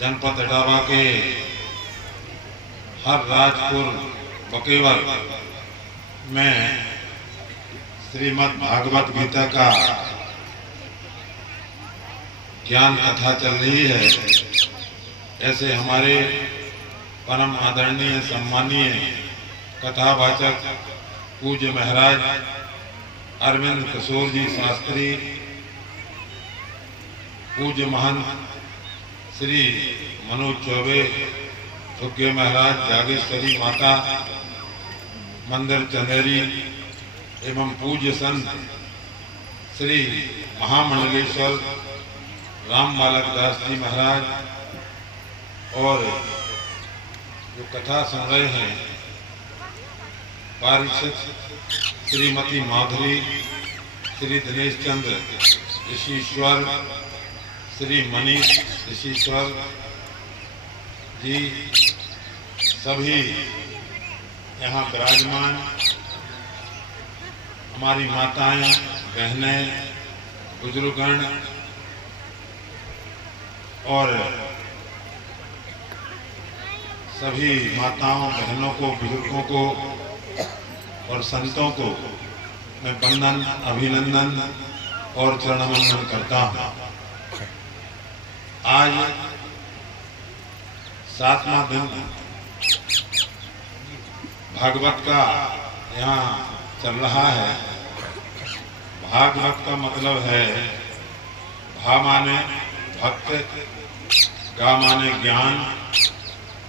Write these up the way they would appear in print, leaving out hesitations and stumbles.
जनपद इटावा के हर राजपुर बकेवर में श्रीमद् भागवत गीता का ज्ञान कथा चल रही है। ऐसे हमारे परम आदरणीय सम्मानीय कथावाचक पूज्य महाराज अरविंद किशोर जी शास्त्री, पूज्य महंत श्री मनोज चौबे, सुज्ञ महाराज जागेश्वरी माता मंदिर चंदेरी एवं पूज्य संत श्री महामंडलेश्वर राम बालक दास जी महाराज और जो कथा सुन रहे हैं पारिषद श्रीमती माधुरी, श्री दिनेश चंद्र ऋषिश्वर, श्री मनीष ऋषिश्वर जी, सभी यहाँ विराजमान हमारी माताएं, बहनें, बुजुर्गगण और सभी माताओं, बहनों को, बुजुर्गों को और संतों को मैं वंदन, अभिनंदन और चरणवंदन करता हूँ। आज 7वां दिन भागवत का यहाँ चल रहा है। भागवत का मतलब है भा माने भक्त, गा माने ज्ञान,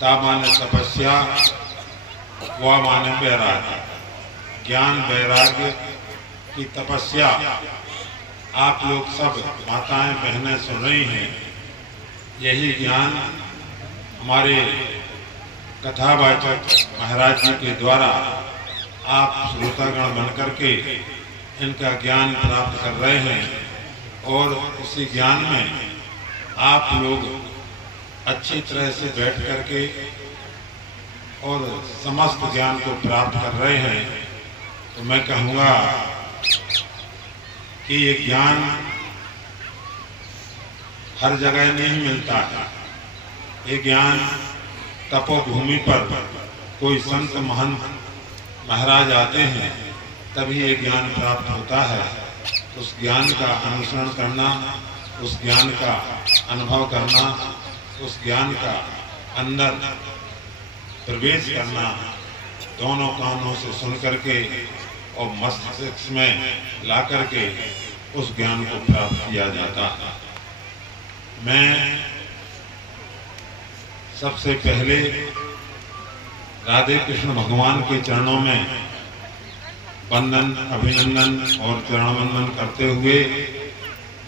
ता माने तपस्या, वा माने वैराग्य। ज्ञान वैराग्य की तपस्या आप लोग सब माताएं बहनें सुन रही हैं। यही ज्ञान हमारे कथावाचक महाराज जी के द्वारा आप श्रोतागण बनकर के इनका ज्ञान प्राप्त कर रहे हैं और उसी ज्ञान में आप लोग अच्छी तरह से बैठ करके और समस्त ज्ञान को प्राप्त कर रहे हैं। तो मैं कहूँगा कि ये ज्ञान हर जगह नहीं मिलता है। ये ज्ञान तपोभूमि पर कोई संत महंत महाराज आते हैं तभी ये ज्ञान प्राप्त होता है। उस ज्ञान का अनुसरण करना, उस ज्ञान का अनुभव करना, उस ज्ञान का अंदर प्रवेश करना, दोनों कानों से सुन करके और मस्तिष्क में ला करके उस ज्ञान को प्राप्त किया जाता है। मैं सबसे पहले राधे कृष्ण भगवान के चरणों में वंदन, अभिनंदन और चरण वंदन करते हुए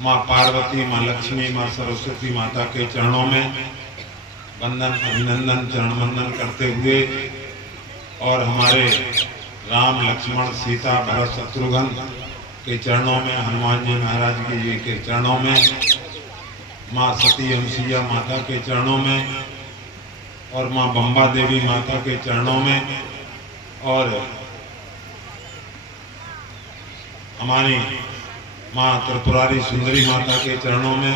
माँ पार्वती, माँ लक्ष्मी, माँ सरस्वती माता के चरणों में वंदन, अभिनंदन, चरण वंदन करते हुए और हमारे राम, लक्ष्मण, सीता, भरत, शत्रुघ्न के चरणों में, हनुमान जी महाराज जी के चरणों में, माँ सती हंसिया माता के चरणों में और माँ बम्बा देवी माता के चरणों में और हमारी माँ त्रिपुरारी सुंदरी माता के चरणों में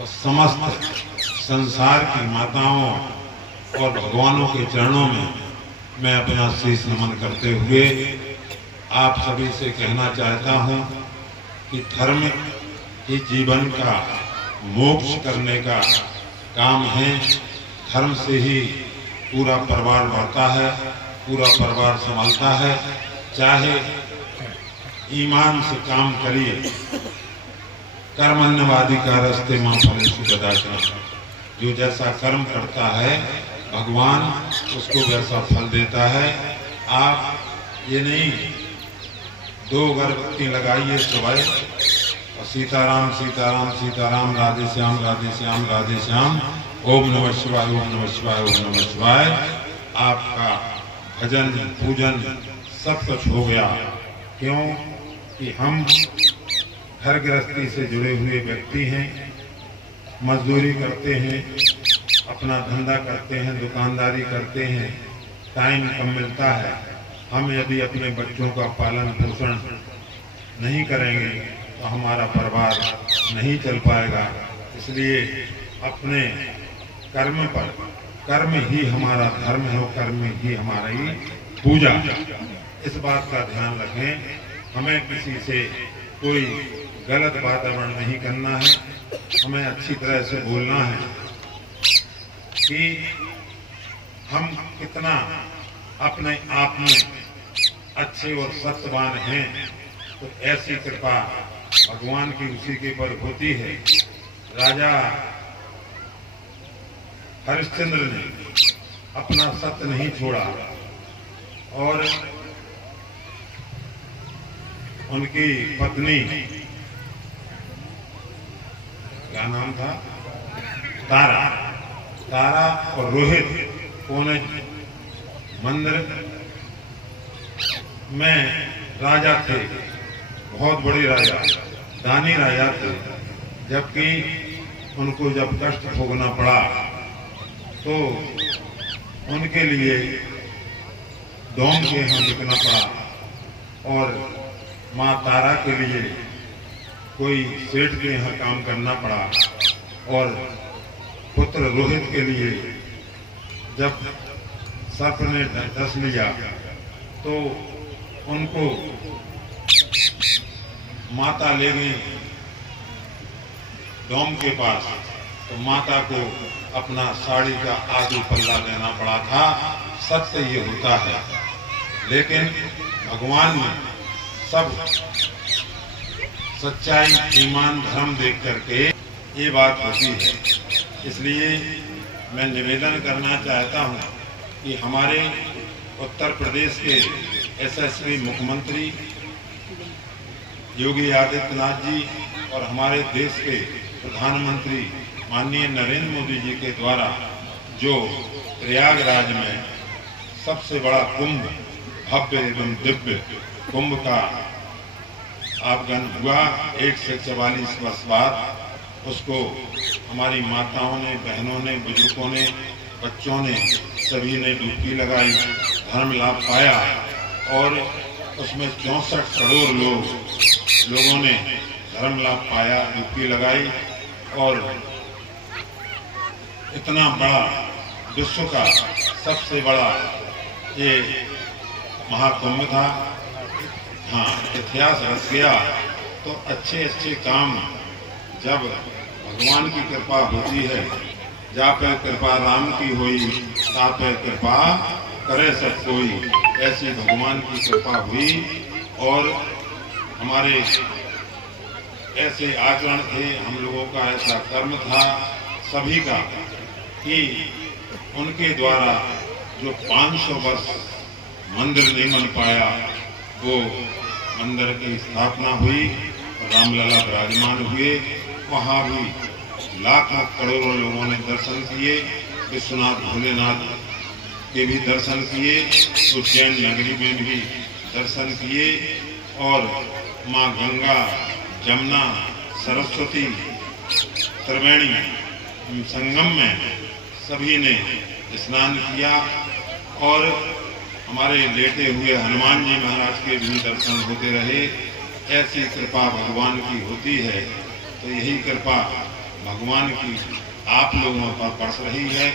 और समस्त संसार की माताओं और भगवानों के चरणों में मैं अपना शीश नमन करते हुए आप सभी से कहना चाहता हूँ कि धर्म ही जीवन का मोक्ष करने का काम है। धर्म से ही पूरा परिवार बढ़ता है, पूरा परिवार संभलता है। चाहे ईमान से काम करिए, कर्मण्यवादी का रास्ते मां फलेषु कदाचन। जो जैसा कर्म करता है भगवान उसको वैसा फल देता है। आप ये नहीं 2 अगरबत्ती लगाइए सुबह और सीताराम सीताराम सीताराम, राधे श्याम राधे श्याम राधे श्याम, ओम नमः शिवाय, ओम नमः शिवाय, ओम नमः शिवाय। आपका भजन पूजन सब कुछ हो गया। क्यों कि हम घर गृहस्थी से जुड़े हुए व्यक्ति हैं, मजदूरी करते हैं, अपना धंधा करते हैं, दुकानदारी करते हैं, टाइम कम मिलता है। हम यदि अपने बच्चों का पालन पोषण नहीं करेंगे तो हमारा परिवार नहीं चल पाएगा। इसलिए अपने कर्म पर, कर्म ही हमारा धर्म है और कर्म ही हमारी पूजा। इस बात का ध्यान रखें, हमें किसी से कोई गलत वातावरण नहीं करना है, हमें अच्छी तरह से बोलना है कि हम कितना अपने आप में अच्छे और सत्यवान हैं। तो ऐसी कृपा भगवान की उसी के पर होती है। राजा हरिश्चंद्र ने अपना सत्य नहीं छोड़ा और उनकी पत्नी, क्या नाम था, तारा और रोहित कोने मंदिर में राजा थे, बहुत बड़े राजा, दानी राजा थे। जबकि उनको जब कष्ट भोगना पड़ा तो उनके लिए डोम के यहाँ बिकना पड़ा और माँ तारा के लिए कोई सेठ के यहाँ काम करना पड़ा और पुत्र रोहित के लिए जब सर्प ने डस लिया तो उनको माता ले गई डोम के पास। तो माता को अपना साड़ी का आधी पल्ला देना पड़ा था। सत्य ये होता है, लेकिन भगवान ने सब सच्चाई, ईमान, धर्म देख करके ये बात होती है। इसलिए मैं निवेदन करना चाहता हूँ कि हमारे उत्तर प्रदेश के यशस्वी मुख्यमंत्री योगी आदित्यनाथ जी और हमारे देश के प्रधानमंत्री माननीय नरेंद्र मोदी जी के द्वारा जो प्रयागराज में सबसे बड़ा कुंभ, भव्य एवं दिव्य कुंभ का आगमन हुआ 144 वर्ष बाद, उसको हमारी माताओं ने, बहनों ने, बुजुर्गों ने, बच्चों ने, सभी ने डुबकी लगाई, धर्म लाभ पाया और उसमें 64 करोड़ लोगों ने धर्म लाभ पाया, डुबकी लगाई। और इतना बड़ा विश्व का सबसे बड़ा ये महाकुंभ था। हाँ, इतिहास रच गया। तो अच्छे अच्छे काम जब भगवान की कृपा होती है, जा पे कृपा राम की हुई, ता पे कृपा करे सब कोई, ऐसी भगवान की कृपा हुई। और हमारे ऐसे आचरण थे, हम लोगों का ऐसा कर्म था सभी का कि उनके द्वारा जो 500 वर्ष मंदिर नहीं बन पाया, वो मंदिर की स्थापना हुई, रामलला विराजमान हुए। वहाँ भी लाखों करोड़ों लोगों ने दर्शन किए, विश्वनाथ भोलेनाथ के भी दर्शन किए, उज्जैन नगरी में भी दर्शन किए और माँ गंगा, जमुना, सरस्वती, त्रिवेणी संगम में सभी ने स्नान किया और हमारे लेटे हुए हनुमान जी महाराज के भी दर्शन होते रहे। ऐसी कृपा भगवान की होती है। तो यही कृपा भगवान की आप लोगों पर बरस रही है।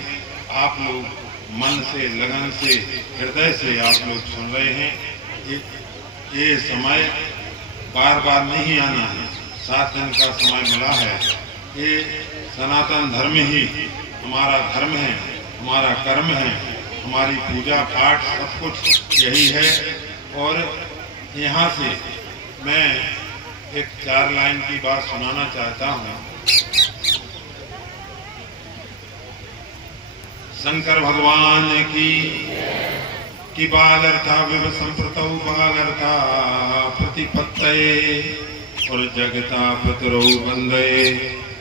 आप लोग मन से, लगन से, हृदय से आप लोग सुन रहे हैं। ये समय बार बार नहीं आना है, 7 दिन का समय मिला है। ये सनातन धर्म ही हमारा धर्म है, हमारा कर्म है, हमारी पूजा पाठ सब कुछ यही है। और यहाँ से मैं एक 4 लाइन की बात सुनाना चाहता हूँ। शंकर भगवान की बागर्था विव संप्रतौ बागर्था प्रतिपत्तये और जगता पितरौ वंदे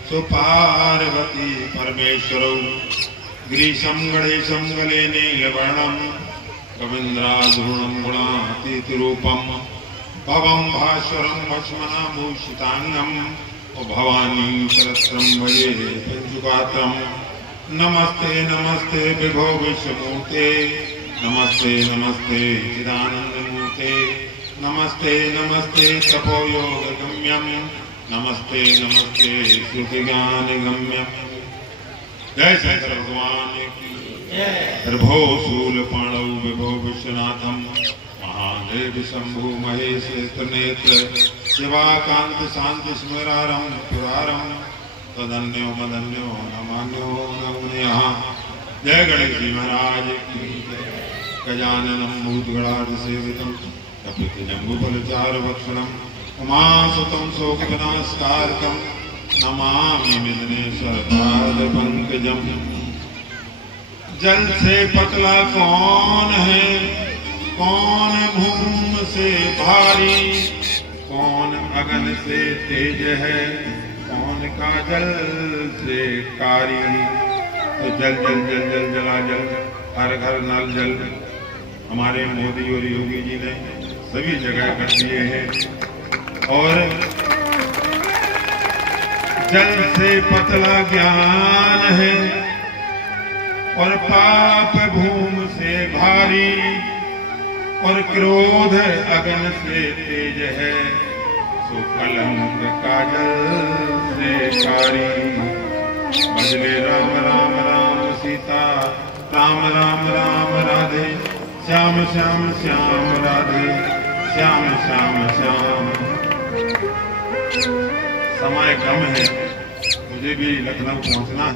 सुपार्वती परमेश्वरौ ग्रीशं गणेशं गले नीलवर्णं कवीन्द्राधूर्णं गुणातीतरूपं भवं भास्वरं भस्मनाभूषितांगं भवानी शरत्रं भजे पंचुगात्रं। नमस्ते नमस्ते विभो विश्वमूर्ते, नमस्ते नमस्ते चिदानंदमूर्ते, नमस्ते नमस्ते तपोयोग गम्यं, नमस्ते नमस्ते श्रुतिज्ञान गम्यं। जय शंकर भगवान की। प्रभो शूल पाणौ विभो विश्वनाथम महादेव शंभु महेश त्रिनेत्र शिवाकांत शांति स्मरारम पुरारम तदन्यो मदन्यो नमान्यो नमः। जय गणेश जी महाराज की। गजाननं भूतगणाधिसेवितं कपितजम्बुफलचारुभक्षणं उमासुतं शोकविनाशकारकं नमामि विघ्नेश्वरपादपङ्कजं। जल से पतला कौन है, कौन भूम से भारी, कौन अगन से तेज है, कौन काजल से कारी। तो जल जल जल जल जला जल, हर घर नल जल हमारे मोदी और योगी जी ने सभी जगह कर दिए हैं। और जल से पतला ज्ञान है और पाप भूम से भारी, और क्रोध अगन से तेज है, सो कलंक काजल से कारी। भजले राम राम राम सीता राम राम राम राधे, श्याम श्याम श्याम राधे, श्याम श्याम श्याम। समय कम है, मुझे भी लखनऊ पहुंचना है।